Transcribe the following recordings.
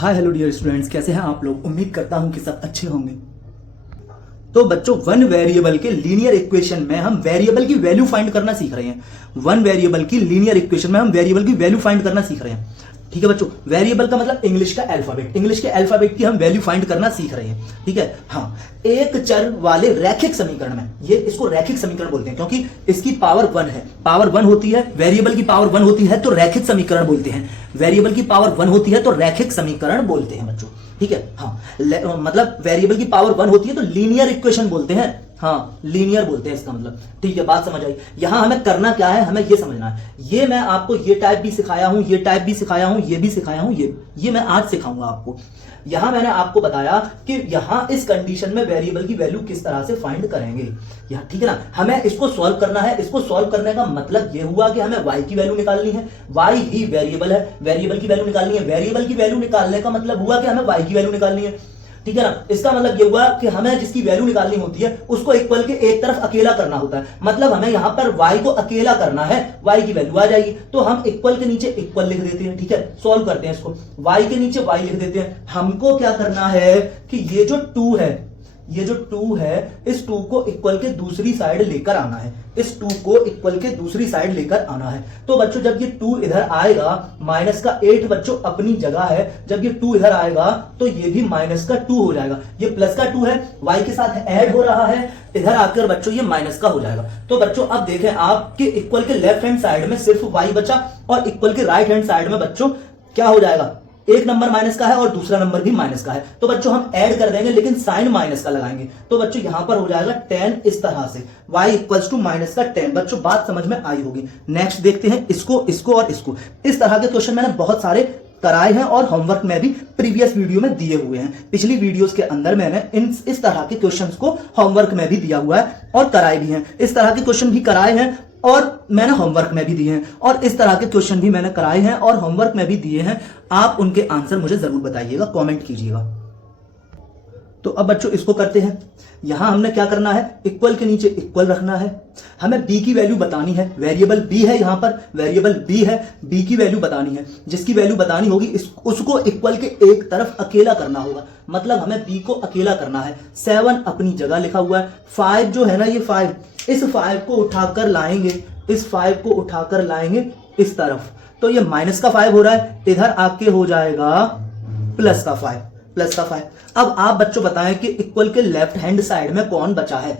Hi hello dear students, कैसे हैं आप लोग। उम्मीद करता हूं कि सब अच्छे होंगे। तो बच्चों, वन वेरिएबल के लीनियर इक्वेशन में हम वेरिएबल की वैल्यू फाइंड करना सीख रहे हैं। वन वेरिएबल की लीनियर इक्वेशन में हम वेरिएबल की वैल्यू फाइंड करना सीख रहे हैं। ठीक है बच्चों, वेरिएबल का मतलब इंग्लिश का अल्फाबेट, इंग्लिश के अल्फाबेट की हम वैल्यू फाइंड करना सीख रहे हैं। ठीक है, हाँ। एक चर वाले रैखिक समीकरण में, ये इसको रैखिक समीकरण बोलते हैं क्योंकि इसकी पावर वन है। पावर वन होती है, वेरिएबल की पावर वन होती है तो रैखिक समीकरण बोलते हैं। वेरिएबल की पावर वन होती है तो रैखिक समीकरण बोलते हैं बच्चों। ठीक है, हाँ। मतलब वेरिएबल की पावर वन होती है तो लीनियर इक्वेशन बोलते हैं। हाँ, लीनियर बोलते हैं इसका मतलब। ठीक है, बात समझ आई। यहां हमें करना क्या है, हमें ये समझना है। ये मैं आपको ये टाइप भी सिखाया हूं, ये टाइप भी सिखाया हूं, ये भी सिखाया हूं, ये मैं आज सिखाऊंगा आपको। यहां मैंने आपको बताया कि यहां इस कंडीशन में वेरिएबल की वैल्यू किस तरह से फाइंड करेंगे। यहां ठीक है ना, हमें इसको सॉल्व करना है। इसको सॉल्व करने का मतलब ये हुआ कि हमें y की वैल्यू निकालनी है। y ही वेरिएबल है, वेरिएबल की वैल्यू निकालनी है। वेरिएबल की वैल्यू निकालने का मतलब हुआ कि हमें y की वैल्यू निकालनी है। ठीक है ना, इसका मतलब ये हुआ कि हमें जिसकी वैल्यू निकालनी होती है उसको इक्वल के एक तरफ अकेला करना होता है। मतलब हमें यहां पर y को अकेला करना है, y की वैल्यू आ जाएगी तो हम इक्वल के नीचे इक्वल लिख देते हैं। ठीक है, सॉल्व करते हैं इसको। y के नीचे y लिख देते हैं। हमको क्या करना है कि ये जो 2 है, ये जो 2 है, इस 2 को इक्वल के दूसरी साइड लेकर आना है। इस 2 को इक्वल के दूसरी साइड लेकर आना है। तो बच्चों जब ये 2 इधर आएगा, माइनस का 8 बच्चों अपनी जगह है। जब ये 2 इधर आएगा तो ये भी माइनस का 2 हो जाएगा। ये प्लस का 2 है, y के साथ ऐड हो रहा है, इधर आकर बच्चों ये माइनस का हो जाएगा। तो बच्चों अब देखें आपके इक्वल के लेफ्ट हैंड साइड में सिर्फ y बचा और इक्वल के राइट हैंड साइड में बच्चों क्या हो जाएगा, एक नंबर माइनस का है और दूसरा नंबर भी माइनस का है। तो बच्चों हम ऐड कर देंगे लेकिन साइन माइनस का लगाएंगे। तो बच्चों यहां पर हो जाएगा 10 इस तरह से, y इक्वल्स टू माइनस का 10। बच्चों बात समझ में आई होगी। नेक्स्ट देखते हैं इसको, इसको और इसको। इस तरह के क्वेश्चन मैंने बहुत सारे कराए हैं और होमवर्क में भी प्रीवियस वीडियो में दिए हुए हैं। पिछली वीडियोस के अंदर मैंने इस तरह के क्वेश्चंस को होमवर्क में भी दिया हुआ है और कराए भी हैं। इस तरह के क्वेश्चन भी कराए हैं और मैंने होमवर्क में भी दिए हैं, और इस तरह के क्वेश्चन भी मैंने कराए हैं और होमवर्क में भी दिए हैं। आप उनके आंसर मुझे जरूर बताइएगा, कमेंट कीजिएगा। तो अब बच्चों इसको करते हैं। यहां हमने क्या करना है, इक्वल के नीचे इक्वल रखना है। हमें b की वैल्यू बतानी है। वेरिएबल b है, यहां पर वेरिएबल b है, b की वैल्यू बतानी है। जिसकी वैल्यू बतानी होगी उसको इक्वल के एक तरफ अकेला करना होगा। मतलब हमें b को अकेला करना है। 7 अपनी जगह लिखा हुआ है। 5 जो है ना, ये 5, इस 5 को उठाकर लाएंगे, इस 5 को उठाकर लाएंगे इस तरफ, तो ये माइनस का 5 हो रहा है, इधर आके हो जाएगा प्लस का 5, प्लस का 5। अब आप बच्चों बताएं कि इक्वल के लेफ्ट हैंड साइड में कौन बचा है।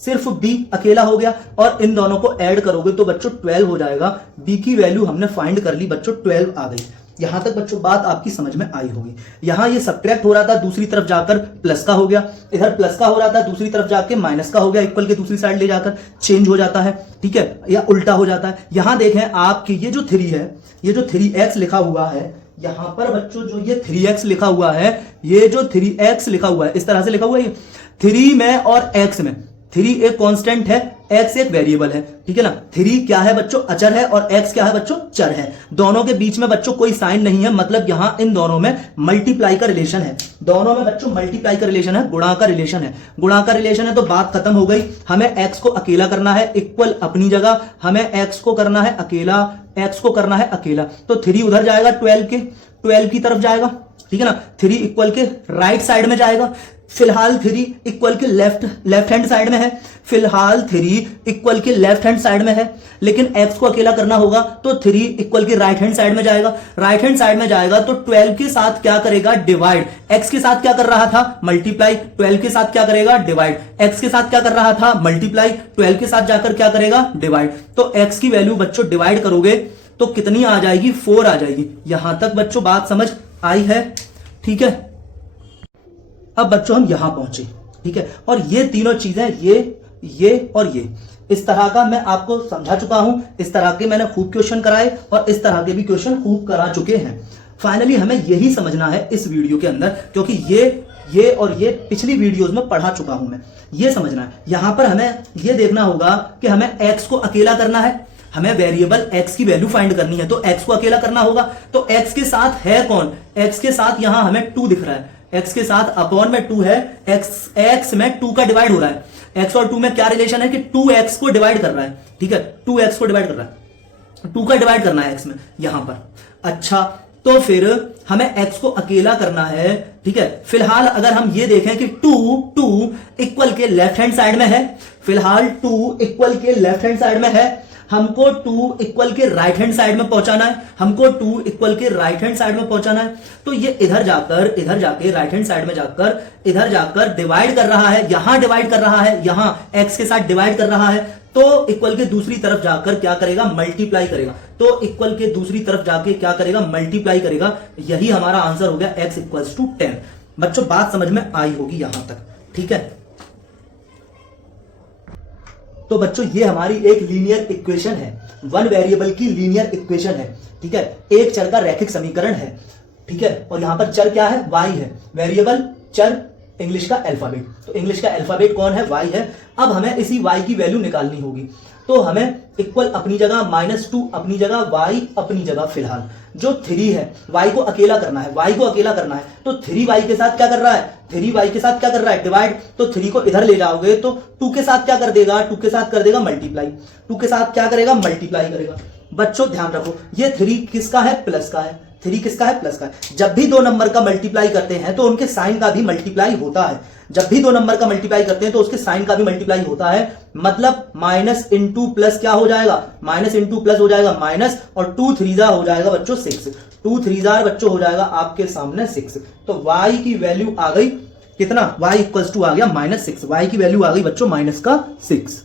सिर्फ b अकेला हो गया और इन दोनों को ऐड करोगे तो बच्चों 12 हो जाएगा। b की वैल्यू हमने फाइंड कर ली बच्चों, 12 आ गई। यहां तक बच्चों बात आपकी समझ में आई होगी। यहां ये सब्ट्रैक्ट हो रहा था, दूसरी तरफ जाकर प्लस का हो गया। इधर प्लस का हो रहा था, दूसरी तरफ जाके माइनस का हो गया। इक्वल के दूसरी साइड ले जाकर चेंज हो जाता है। ठीक है, या उल्टा हो जाता है। यहां देखें आपकी ये जो 3 है, ये जो 3x लिखा हुआ है, यहां पर बच्चों जो ये 3x लिखा हुआ है, ये जो 3x लिखा हुआ है, इस तरह से लिखा हुआ है। 3 में और x में, 3 एक कांस्टेंट है, x एक वेरिएबल है। ठीक है ना, 3 क्या है बच्चों, अचर है, और x क्या है बच्चों, चर है। दोनों के बीच में बच्चों कोई साइन नहीं है, मतलब यहां इन दोनों में मल्टीप्लाई का रिलेशन है। दोनों में बच्चों मल्टीप्लाई का रिलेशन है, गुणा का रिलेशन है। गुणा का रिलेशन है तो बात खत्म हो गई। हमें x को अकेला करना है, इक्वल अपनी जगह, हमें x को करना है अकेला, x को करना है अकेला। तो 3 उधर जाएगा 12 की तरफ जाएगा। ठीक है ना, 3 इक्वल के राइट साइड में जाएगा। फिलहाल 3 इक्वल के लेफ्ट हैंड साइड में है। फिलहाल 3 इक्वल के लेफ्ट हैंड साइड में है, लेकिन x को अकेला करना होगा तो 3 इक्वल के राइट हैंड साइड में जाएगा। राइट हैंड साइड में जाएगा तो 12 के साथ क्या करेगा, डिवाइड। x के साथ क्या कर रहा था, मल्टीप्लाई। 12 के साथ क्या करेगा, डिवाइड। x के साथ क्या कर रहा था, मल्टीप्लाई। 12 के साथ जाकर क्या करेगा, डिवाइड। तो x की वैल्यू बच्चों डिवाइड करोगे तो कितनी आ जाएगी, 4 आ जाएगी। यहां तक बच्चों बात समझ आई है। ठीक है, अब बच्चों हम यहां पहुंचे। ठीक है, और ये तीनों चीजें, ये और ये, इस तरह का मैं आपको समझा चुका हूं। इस तरह के मैंने खूब क्वेश्चन कराए और इस तरह के भी क्वेश्चन खूब करा चुके हैं। फाइनली हमें यही समझना है इस वीडियो के अंदर, क्योंकि ये और ये पिछली वीडियोस में पढ़ा चुका हूं मैं। ये समझना है। यहां पर हमें ये देखना होगा कि हमें x को अकेला करना है, हमें वेरिएबल x की वैल्यू फाइंड करनी है, तो x को अकेला करना होगा। तो x के साथ है कौन, x के साथ यहां हमें 2 दिख रहा है, x के साथ अपॉन में 2 है, x में 2 का डिवाइड हो रहा है। x और 2 में क्या रिलेशन है कि 2x को डिवाइड कर रहा है। ठीक है, 2x को डिवाइड कर रहा है, 2 का डिवाइड करना है x में यहां पर। अच्छा, तो फिर हमें x को अकेला करना है, ठीक है। फिलहाल अगर हम ये देखें कि 2 इक्वल के लेफ्ट हैंड साइड में है, फिलहाल 2 इक्वल के लेफ्ट हैंड साइड में है, हमको 2 इक्वल के राइट हैंड साइड में पहुंचाना है, हमको 2 इक्वल के राइट हैंड साइड में पहुंचाना है। तो ये इधर जाके राइट हैंड साइड में जाकर इधर जाकर डिवाइड कर रहा है, यहां डिवाइड कर रहा है, यहां x के साथ डिवाइड कर रहा है। तो इक्वल के दूसरी तरफ जाकर क्या करेगा, मल्टीप्लाई करेगा। तो इक्वल के दूसरी तरफ जाके क्या करेगा, मल्टीप्लाई करेगा। यही हमारा आंसर हो गया x इक्वल्स टू 10। बच्चों बात समझ में आई होगी यहां तक, ठीक है। तो बच्चों ये हमारी एक लीनियर इक्वेशन है, वन वेरिएबल की लीनियर इक्वेशन है, ठीक है। एक चर का रैखिक समीकरण है, ठीक है। और यहां पर चर क्या है, y है। वेरिएबल, चर, इंग्लिश का अल्फाबेट। तो इंग्लिश का अल्फाबेट कौन है, y है। अब हमें इसी y की वैल्यू निकालनी होगी। तो हमें इक्वल अपनी जगह, -2 अपनी जगह, y अपनी जगह। फिलहाल जो 3 है, y को अकेला करना है, y को अकेला करना है। तो 3y के साथ क्या कर रहा है, 3y के साथ क्या कर रहा है, डिवाइड। तो 3 को इधर ले जाओगे तो 2 के साथ क्या कर देगा, 2 के साथ कर देगा मल्टीप्लाई। 2 के साथ क्या करेगा, मल्टीप्लाई करेगा। बच्चों ध्यान रखो, ये 3 किसका है, प्लस का है। 3 किसका है, प्लस का है। जब भी दो नंबर का मल्टीप्लाई करते हैं तो उनके साइन का भी मल्टीप्लाई होता है। जब भी दो नंबर का मल्टीप्लाई करते हैं तो उसके साइन का भी मल्टीप्लाई होता है। मतलब माइनस इंटू प्लस क्या हो जाएगा, माइनस इंटू प्लस हो जाएगा माइनस, और 2 3 हो जाएगा बच्चों 6। 2 3 बच्चों हो जाएगा आपके सामने 6। तो y की वैल्यू आ गई कितना, y इक्वल्स टू आ गया -6। y की वैल्यू आ गई बच्चों -6।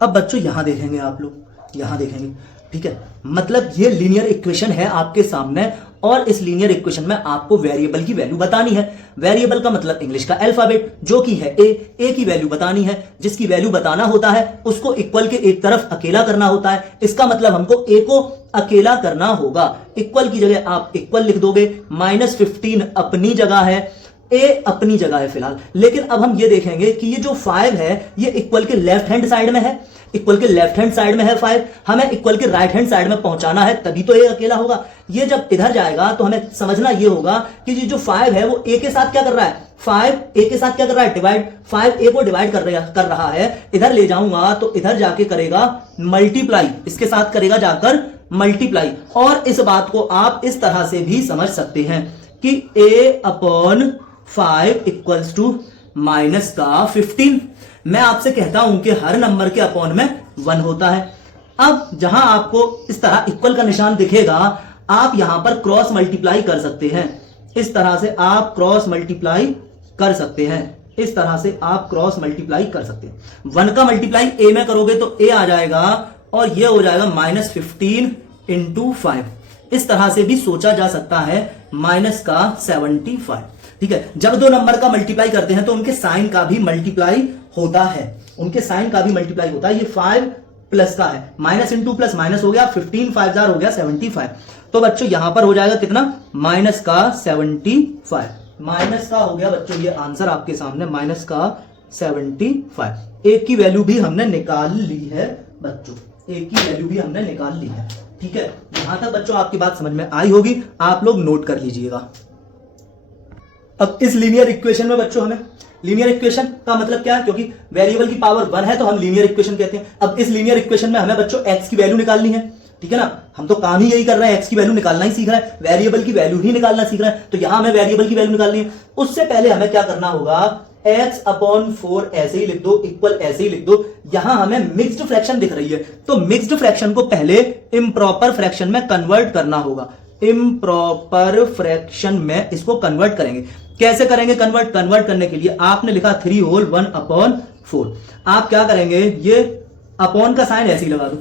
अब बच्चों यहां देखेंगे आप लोग, यहां देखेंगे, ठीक है। मतलब ये लीनियर इक्वेशन है आपके सामने, और इस लीनियर इक्वेशन में आपको वेरिएबल की वैल्यू बतानी है। वेरिएबल का मतलब इंग्लिश का अल्फाबेट, जो कि है ए की वैल्यू बतानी है। जिसकी वैल्यू बताना होता है उसको इक्वल के एक तरफ अकेला करना होता है। इसका मतलब हमको ए को अकेला करना होगा। इक्वल की जगह आप इक्वल लिख दोगे, -15 अपनी जगह है, ए अपनी जगह है फिलहाल। लेकिन अब हम ये देखेंगे कि ये जो 5 है ये इक्वल के लेफ्ट हैंड साइड में है, इक्वल के लेफ्ट हैंड साइड में है 5, हमें इक्वल के राइट हैंड साइड में पहुंचाना है, तभी तो ए अकेला होगा। ये जब इधर जाएगा तो हमें समझना ये होगा कि ये जो 5 है वो ए के साथ क्या कर रहा है, 5 ए के साथ क्या कर रहा है, डिवाइड। 5 ए को डिवाइड कर रहा है। इधर ले जाऊंगा तो इधर जाके करेगा मल्टीप्लाई, इसके साथ करेगा जाकर मल्टीप्लाई। और इस बात को आप इस तरह से भी समझ सकते हैं कि a/5 इक्वल्स टू माइनस का 15। मैं आपसे कहता हूं कि हर नंबर के अपॉन में 1 होता है। अब जहां आपको इस तरह इक्वल का निशान दिखेगा, आप यहां पर क्रॉस मल्टीप्लाई कर सकते हैं। इस तरह से आप क्रॉस मल्टीप्लाई कर सकते हैं, इस तरह से आप क्रॉस मल्टीप्लाई कर सकते हैं। 1 का मल्टीप्लाई ए में करोगे तो ए आ जाएगा, और ये हो जाएगा -15 × 5। इस तरह से भी सोचा जा सकता है, -75। ठीक है। जब दो नंबर का मल्टीप्लाई करते हैं तो उनके साइन का भी मल्टीप्लाई होता है, उनके साइन का भी मल्टीप्लाई होता है। ये 5 प्लस का है, माइनस इंटू प्लस माइनस हो गया, 15 5 हो गया 75। तो बच्चों यहां पर हो जाएगा कितना, -75। माइनस का हो गया बच्चों ये आंसर आपके सामने, -75। एक की वैल्यू भी हमने निकाल ली है बच्चों, एक की वैल्यू भी हमने निकाल ली है। ठीक है, यहां तक बच्चों आपकी बात समझ में आई होगी, आप लोग नोट कर लीजिएगा। अब इस लीनियर इक्वेशन में बच्चों हमें, लीनियर इक्वेशन का मतलब क्या है, क्योंकि वेरिएबल की पावर 1 है तो हम लीनियर इक्वेशन कहते हैं। अब इस लीनियर इक्वेशन में हमें बच्चों x की वैल्यू निकालनी है, ठीक है ना। हम तो काम ही यही कर रहे हैं, x की वैल्यू निकालना ही सीख रहे हैं, वेरिएबल की वैल्यू ही निकालना सीख रहे हैं। तो यहां हमें वेरिएबल की वैल्यू निकालनी है। उससे पहले हमें क्या करना होगा, x/4 ऐसे ही लिख दो, इक्वल ऐसे ही लिख दो। यहां हमें मिक्स्ड फ्रैक्शन दिख रही है, तो मिक्स्ड फ्रैक्शन को पहले इम्प्रॉपर फ्रैक्शन में कन्वर्ट करना होगा। इम्प्रॉपर फ्रैक्शन में इसको कन्वर्ट करेंगे। कैसे करेंगे कन्वर्ट? कन्वर्ट करने के लिए आपने लिखा 3 होल 1/4। आप क्या करेंगे, ये अपॉन का साइन ऐसे ही लगा दो,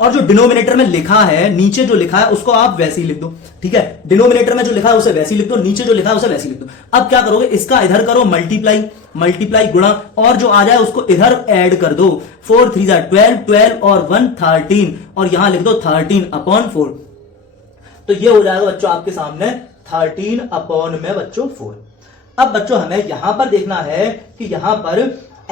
और जो डिनोमिनेटर में लिखा है, नीचे जो लिखा है उसको आप वैसे ही लिख दो। ठीक है, डिनोमिनेटर में जो लिखा है उसे वैसे ही लिख दो, नीचे जो लिखा है उसे वैसे ही लिख दो। अब क्या करोगे, इसका इधर करो मल्टीप्लाई, मल्टीप्लाई गुणा, और जो आ जाए उसको इधर ऐड कर दो। 4 3 12, 12 और 1 13, और यहां लिख दो 13/4। तो ये हो जाएगा बच्चों आपके सामने 13/4। अब बच्चों हमें यहां पर देखना है कि यहां पर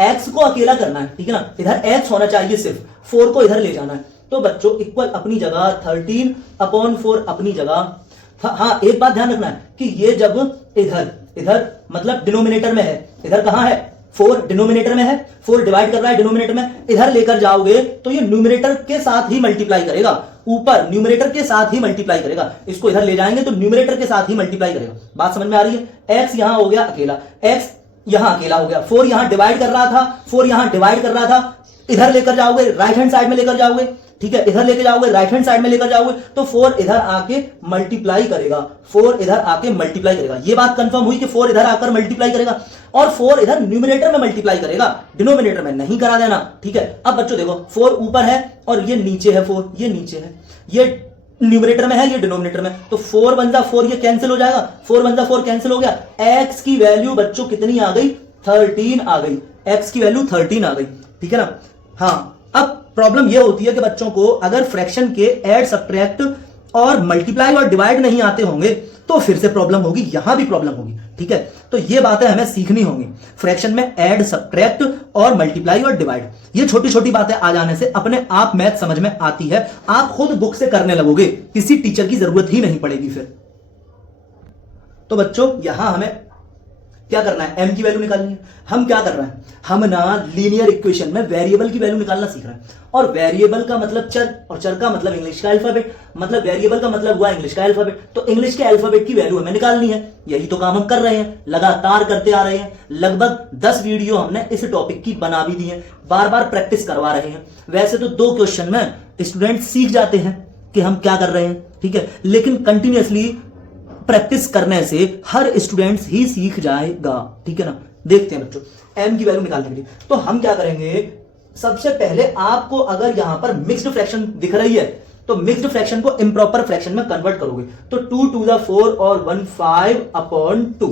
x को अकेला करना है, ठीक है ना। इधर x होना चाहिए, सिर्फ 4 को इधर ले जाना है। तो बच्चों इक्वल अपनी जगह, 13/4 अपनी जगह। हाँ, एक बात ध्यान रखना है कि ये जब इधर इधर मतलब डिनोमिनेटर में है, इधर कहां है, 4 डिनोमिनेटर में है, 4 डिवाइड कर रहा है डिनोमिनेटर में, इधर लेकर जाओगे तो ये न्यूमरेटर के साथ ही मल्टीप्लाई करेगा, ऊपर न्यूमरेटर के साथ ही मल्टीप्लाई करेगा, इसको इधर ले जाएंगे तो न्यूमरेटर के साथ ही मल्टीप्लाई करेगा। बात समझ में आ रही है? x यहां हो गया अकेला, x यहां अकेला हो गया, 4 यहां डिवाइड कर रहा था, 4 यहां डिवाइड कर रहा था, इधर लेकर जाओगे राइट हैंड साइड में लेकर जाओगे, ठीक है, इधर लेके जाओगे राइट हैंड साइड में लेकर जाओगे तो 4 इधर आके मल्टीप्लाई करेगा, 4 इधर आके मल्टीप्लाई करेगा। ये बात कंफर्म हुई कि 4 इधर आकर मल्टीप्लाई करेगा और 4 इधर न्यूमरेटर में मल्टीप्लाई करेगा, डिनोमिनेटर में नहीं करा देना, ठीक है। अब बच्चों देखो 4 ऊपर है और ये नीचे है, 4 ये नीचे है, ये न्यूमरेटर में है, ये डिनोमिनेटर में, तो 4 बन जा 4, ये कैंसिल हो जाएगा, 4 बन जा 4 कैंसिल हो गया। x की वैल्यू बच्चों कितनी आ गई? 13 आ गई, x की वैल्यू 13 आ गई, ठीक है ना। हाँ, अब प्रॉब्लम यह होती है कि बच्चों को अगर फ्रैक्शन के ऐड सब्ट्रैक्ट और मल्टीप्लाई और डिवाइड नहीं आते होंगे तो फिर से प्रॉब्लम होगी, यहां भी प्रॉब्लम होगी, ठीक है। तो ये बातें हमें सीखनी होंगी। फ्रैक्शन में ऐड सब्ट्रैक्ट और मल्टीप्लाई और डिवाइड, ये छोटी छोटी बातें आ जाने से अपने आप मैथ समझ में आती है, आप खुद बुक से करने लगोगे, किसी टीचर की जरूरत ही नहीं पड़ेगी फिर। तो बच्चों यहां हमें क्या करना है? m की वैल्यू निकालनी है। हम क्या कर रहे हैं? हम ना लीनियर इक्वेशन में वेरिएबल की वैल्यू निकालना सीख रहे हैं, और वेरिएबल का मतलब चर और चर का मतलब इंग्लिश का अल्फाबेट, मतलब वेरिएबल का मतलब हुआ इंग्लिश का अल्फाबेट, तो इंग्लिश के अल्फाबेट की वैल्यू हमें निकालनी है। यही तो काम हम कर रहे हैं, लगातार करते आ रहे हैं, लगभग 10 वीडियो हमने इस टॉपिक की बना भी दी है, बार बार प्रैक्टिस करवा रहे हैं। वैसे तो 2 क्वेश्चन में स्टूडेंट सीख जाते हैं कि हम क्या कर रहे हैं, ठीक है, लेकिन कंटिन्यूअसली प्रैक्टिस करने से हर स्टूडेंट ही सीख जाएगा, ठीक है ना। देखते हैं बच्चों m की वैल्यू निकालने के लिए, तो हम क्या करेंगे? सबसे पहले आपको अगर यहां पर मिक्स्ड फ्रैक्शन दिख रही है तो मिक्स्ड फ्रैक्शन को इम्प्रॉपर फ्रैक्शन में कन्वर्ट करोगे, तो 2 to the 4 और 1 5/2,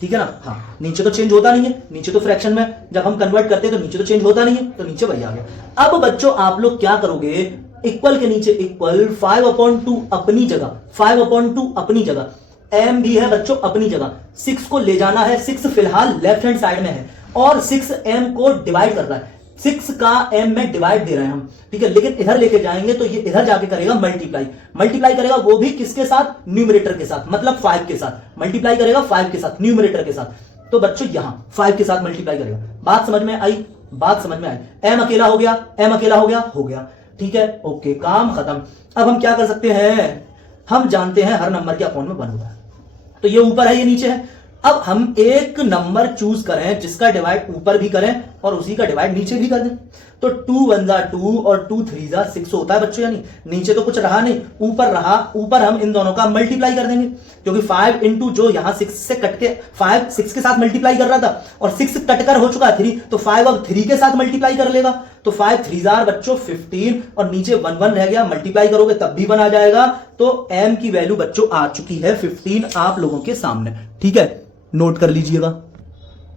ठीक है ना। हाँ, नीचे तो चेंज होता नहीं है, नीचे तो फ्रैक्शन में जब हम कन्वर्ट करते हैं तो नीचे तो चेंज होता नहीं है, तो नीचे वही आ गया। अब बच्चों आप लोग क्या करोगे? इक्वल के नीचे इक्वल, 5/2 अपनी जगह, 5/2 अपनी जगह, m भी है बच्चों अपनी जगह, 6 को ले जाना है, 6 फिलहाल लेफ्ट हैंड साइड में है और 6 m को डिवाइड कर रहा है, 6 का m में डिवाइड दे रहे हैं हम, ठीक है, लेकिन इधर लेके जाएंगे तो ये इधर जाके करेगा मल्टीप्लाई, मल्टीप्लाई करेगा वो भी किसके साथ? न्यूमरेटर के साथ, मतलब 5 के साथ मल्टीप्लाई करेगा, 5 के साथ, न्यूमरेटर के साथ। तो बच्चों यहां 5 के साथ मल्टीप्लाई करेगा। बात समझ में आई? बात समझ में आई? m अकेला हो गया, m अकेला हो गया, हो गया, ठीक है, ओके, काम खत्म। अब हम क्या कर सकते हैं? हम जानते हैं हर नंबर के अपॉन में 1 होता है, तो ये ऊपर है ये नीचे है। अब हम एक नंबर चूज करें जिसका डिवाइड ऊपर भी करें और उसी का डिवाइड नीचे भी कर दें, तो 2 1 जा 2 और 2 3 जा 6 होता है बच्चों, यानी नीचे तो कुछ रहा नहीं, ऊपर रहा, ऊपर हम इन दोनों का मल्टीप्लाई कर देंगे, क्योंकि 5 इंटू जो यहां 6 से कट के 5 6 के साथ मल्टीप्लाई कर रहा था और 6 कटकर हो चुका है 3, तो 5 अब 3 के साथ मल्टीप्लाई कर लेगा, तो 5 3 जार बच्चों 15 और नीचे 1 1 रह गया, मल्टीप्लाई करोगे तब भी 1 आ जाएगा। तो m की वैल्यू बच्चों आ चुकी है 15 आप लोगों के सामने, ठीक है, नोट कर लीजिएगा।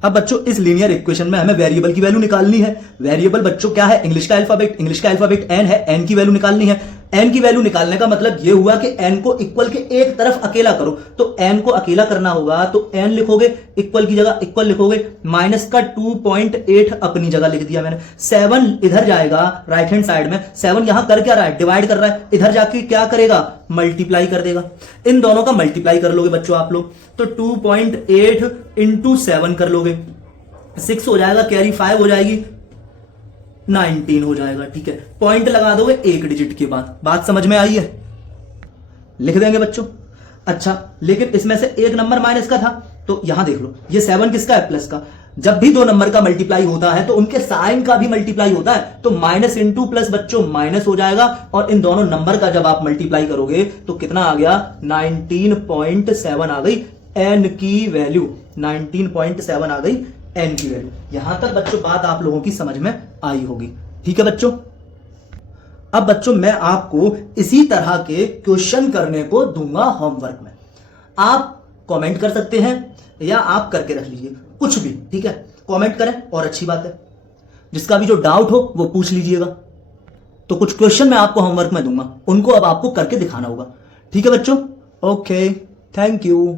अब बच्चों इस लीनियर इक्वेशन में हमें वेरिएबल की वैल्यू निकालनी है। वेरिएबल बच्चों क्या है? इंग्लिश का अल्फाबेट, इंग्लिश का अल्फाबेट n है, n की वैल्यू निकालनी है। n की वैल्यू निकालने का मतलब यह हुआ कि n को इक्वल के एक तरफ अकेला करो, तो n को अकेला करना होगा तो n लिखोगे, इक्वल की जगह इक्वल लिखोगे, माइनस का 2.8 अपनी जगह लिख दिया मैंने, 7 इधर जाएगा राइट हैंड साइड में, 7 यहां कर क्या रहा है? डिवाइड कर रहा है, इधर जाके क्या करेगा? मल्टीप्लाई कर देगा। इन दोनों का मल्टीप्लाई कर लोगे बच्चों आप लोग, तो 2.8 इंटू 7 कर लोगे, 6 हो जाएगा, कैरी 5 हो जाएगी, 19 हो जाएगा, ठीक है, पॉइंट लगा दोगे एक डिजिट के बाद। बात समझ में आई है? लिख देंगे बच्चों। अच्छा, लेकिन इसमें से एक नंबर माइनस का था, तो यहां देख लो, ये 7 किसका है? प्लस का। जब भी 2 नंबर का मल्टीप्लाई होता है तो उनके साइन का भी मल्टीप्लाई होता है, तो माइनस इंटू प्लस बच्चों माइनस हो जाएगा, और इन दोनों नंबर का जब आप मल्टीप्लाई करोगे तो कितना आ गया? 19.7 आ गई n की वैल्यू, 19.7 आ गई n की वैल्यू। यहां तक बच्चों बात आप लोगों की समझ में आई होगी, ठीक है बच्चों। अब बच्चों मैं आपको इसी तरह के क्वेश्चन करने को दूंगा होमवर्क में, आप कमेंट कर सकते हैं या आप करके रख लीजिए, कुछ भी, ठीक है, कमेंट करें और अच्छी बात है, जिसका भी जो डाउट हो वो पूछ लीजिएगा। तो कुछ क्वेश्चन मैं आपको होमवर्क में दूंगा, उनको अब आपको करके दिखाना होगा, ठीक है बच्चों। Okay, thank you.